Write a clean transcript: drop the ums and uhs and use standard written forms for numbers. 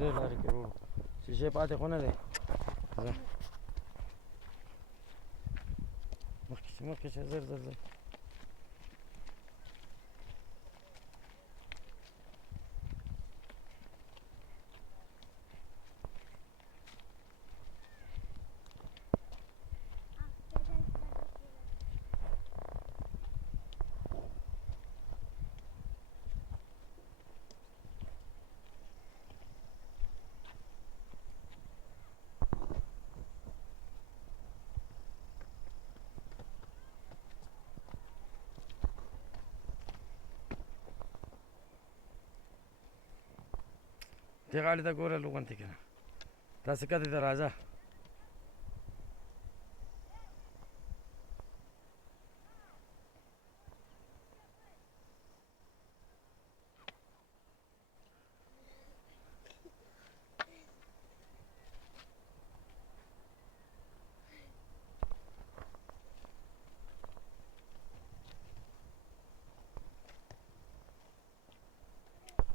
زي لارې کې ورو شیشې پاتې خو نه دی ځه مخکې شه زر دې غاړې ته ګوره لوګنتې که نه داسې کتې ته راځه